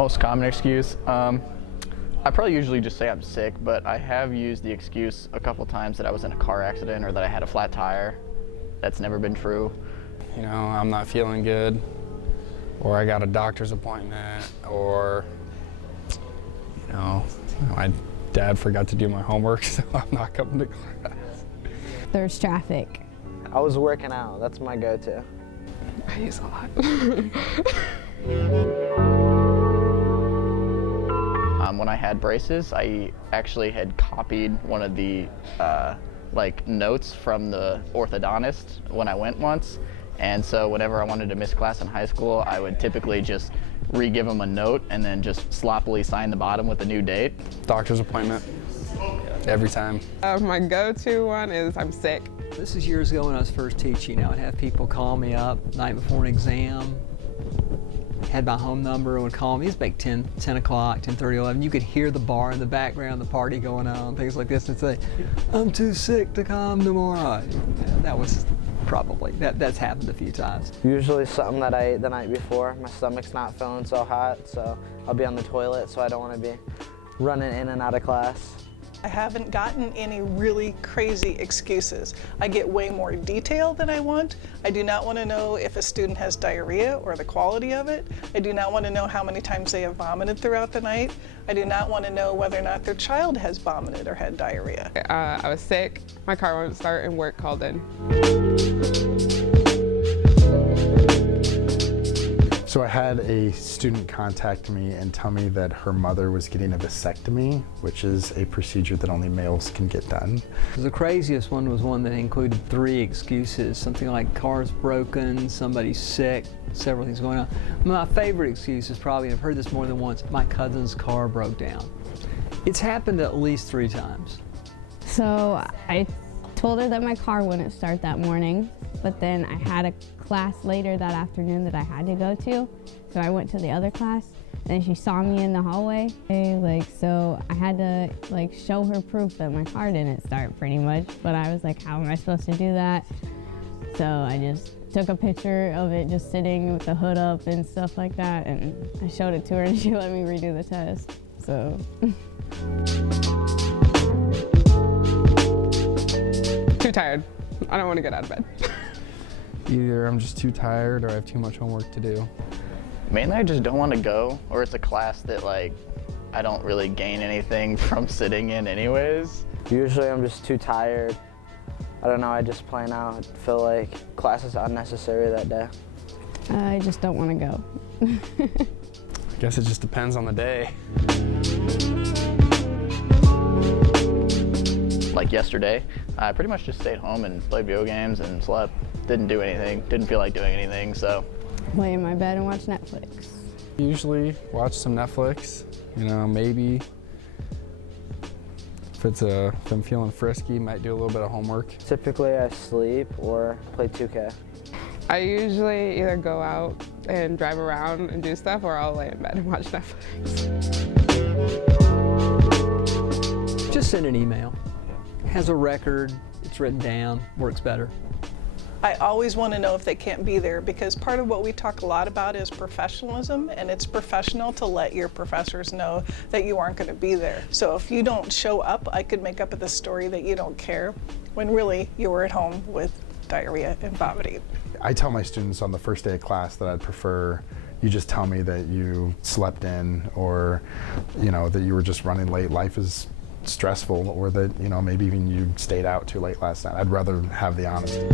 Most common excuse? I probably usually just say I'm sick, but I have used the excuse a couple times that I was in a car accident or that I had a flat tire. That's never been true. You know, I'm not feeling good, or I got a doctor's appointment, or, you know, my dad forgot to do my homework, so I'm not coming to class. There's traffic. I was working out. That's my go-to. I use a lot. When I had braces, I actually had copied one of the notes from the orthodontist when I went once. And so whenever I wanted to miss class in high school, I would typically just re-give them a note and then just sloppily sign the bottom with a new date. Doctor's appointment, every time. My go-to one is I'm sick. This is years ago when I was first teaching. I would have people call me up night before an exam, had my home number and would call me. It's like 10 o'clock, 10:30, 11. You could hear the bar in the background, the party going on, things like this, and say, I'm too sick to come tomorrow. That was probably, that's happened a few times. Usually something that I ate the night before. My stomach's not feeling so hot, so I'll be on the toilet, so I don't want to be running in and out of class. I haven't gotten any really crazy excuses. I get way more detail than I want. I do not want to know if a student has diarrhea or the quality of it. I do not want to know how many times they have vomited throughout the night. I do not want to know whether or not their child has vomited or had diarrhea. I was sick, my car wouldn't start, and work called in. So I had a student contact me and tell me that her mother was getting a vasectomy, which is a procedure that only males can get done. The craziest one was one that included 3 excuses, something like car's broken, somebody's sick, several things going on. My favorite excuse is probably, and I've heard this more than once, my cousin's car broke down. It's happened at least 3 times. So I told her that my car wouldn't start that morning, but then I had a class later that afternoon that I had to go to, so I went to the other class, and she saw me in the hallway. So I had to show her proof that my car didn't start pretty much, but I was like, how am I supposed to do that? So I just took a picture of it just sitting with the hood up and stuff like that, and I showed it to her and she let me redo the test, so. Too tired. I don't want to get out of bed. Either I'm just too tired or I have too much homework to do. Mainly I just don't want to go, or it's a class that I don't really gain anything from sitting in anyways. Usually I'm just too tired. I don't know, I just plain out feel like class is unnecessary that day. I just don't want to go. I guess it just depends on the day. Like yesterday, I pretty much just stayed home and played video games and slept. Didn't do anything, didn't feel like doing anything, so. Lay in my bed and watch Netflix. Usually watch some Netflix, you know, maybe. If I'm feeling frisky, might do a little bit of homework. Typically I sleep or play 2K. I usually either go out and drive around and do stuff, or I'll lay in bed and watch Netflix. Just send an email. Has a record, it's written down, works better. I always want to know if they can't be there, because part of what we talk a lot about is professionalism, and it's professional to let your professors know that you aren't going to be there. So if you don't show up, I could make up the story that you don't care, when really you were at home with diarrhea and vomiting. I tell my students on the first day of class that I'd prefer you just tell me that you slept in, or that you were just running late. Life is stressful, or that maybe even you stayed out too late last night. I'd rather have the honesty.